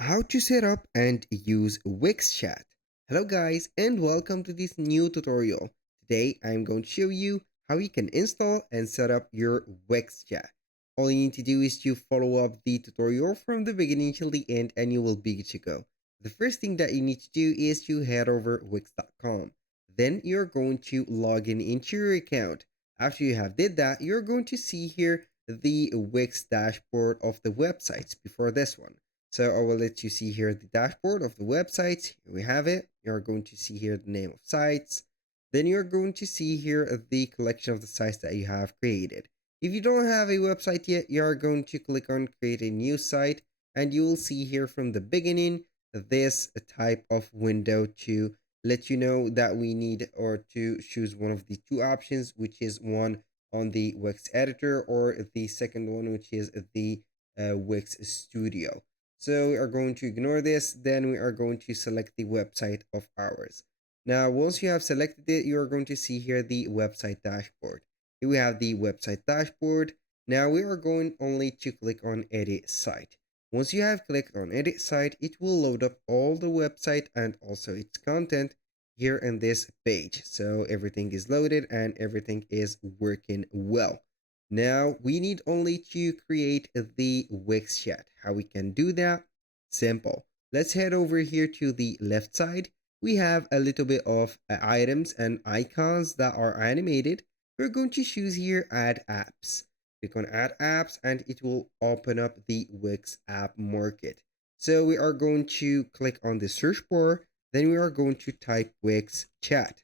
How to set up and use Wix Chat. Hello guys and welcome to this new tutorial. Today I'm going to show you how you can install and set up your Wix Chat. All you need to do is to follow up the tutorial from the beginning till the end and you will be good to go. The first thing that you need to do is to head over wix.com. Then you're going to log in into your account. After you have did that, you're going to see here the Wix dashboard of the websites before this one. So I will let you see here the dashboard of the website. Here we have it. You're going to see here the name of sites. Then you're going to see here the collection of the sites that you have created. If you don't have a website yet, you're going to click on create a new site and you will see here from the beginning this type of window to let you know that we need or to choose one of the two options, which is one on the Wix editor or the second one, which is the Wix Studio. So we are going to ignore this. Then we are going to select the website of ours. Now, once you have selected it, you are going to see here the website dashboard. Here we have the website dashboard. Now we are going only to click on edit site. Once you have clicked on edit site, it will load up all the website and also its content here in this page. So everything is loaded and everything is working well. Now we need only to create the Wix chat. How we can do that? Simple. Let's head over here to the left side. We have a little bit of items and icons that are animated. We're going to choose here add apps. Click on add apps and it will open up the Wix app market. So we are going to click on the search bar. Then we are going to type Wix chat.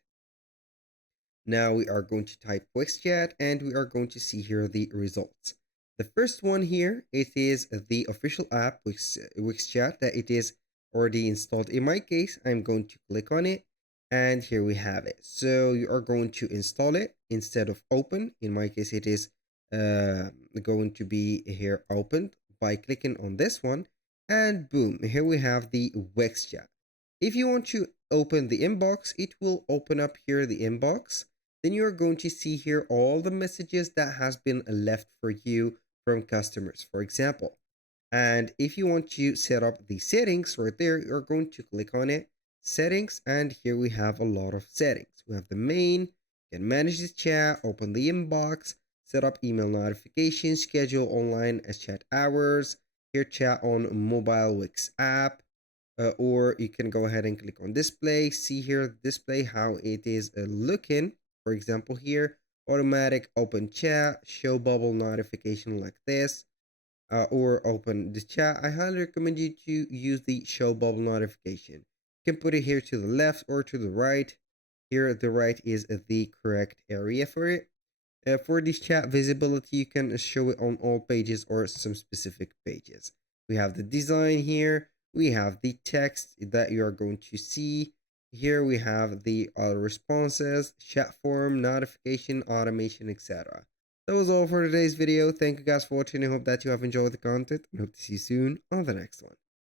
Now we are going to type Wix chat and we are going to see here the results. The first one here, it is the official app Wix chat that it is already installed. In my case, I'm going to click on it and here we have it. So you are going to install it instead of open. In my case, it is going to be here opened by clicking on this one and boom, here we have the Wix chat. If you want to open the inbox, it will open up here the inbox. Then you're going to see here all the messages that has been left for you from customers, for example. And if you want to set up the settings right there, you're going to click on it, settings, and here we have a lot of settings. We have the main, you can manage the chat, open the inbox, set up email notifications, schedule online chat hours, here chat on mobile Wix app, or you can go ahead and click on display, see here display how it is looking. For example, here automatic open chat, show bubble notification like this, or open the chat. I highly recommend you to use the show bubble notification. You can put it here to the left or to the right. Here the right is the correct area for it. For this chat visibility, you can show it on all pages or some specific pages. We have the design here. We have the text that you are going to see. Here we have the responses, chat form, notification, automation, etc. That was all for today's video. Thank you guys for watching. I hope that you have enjoyed the content and hope to see you soon on the next one.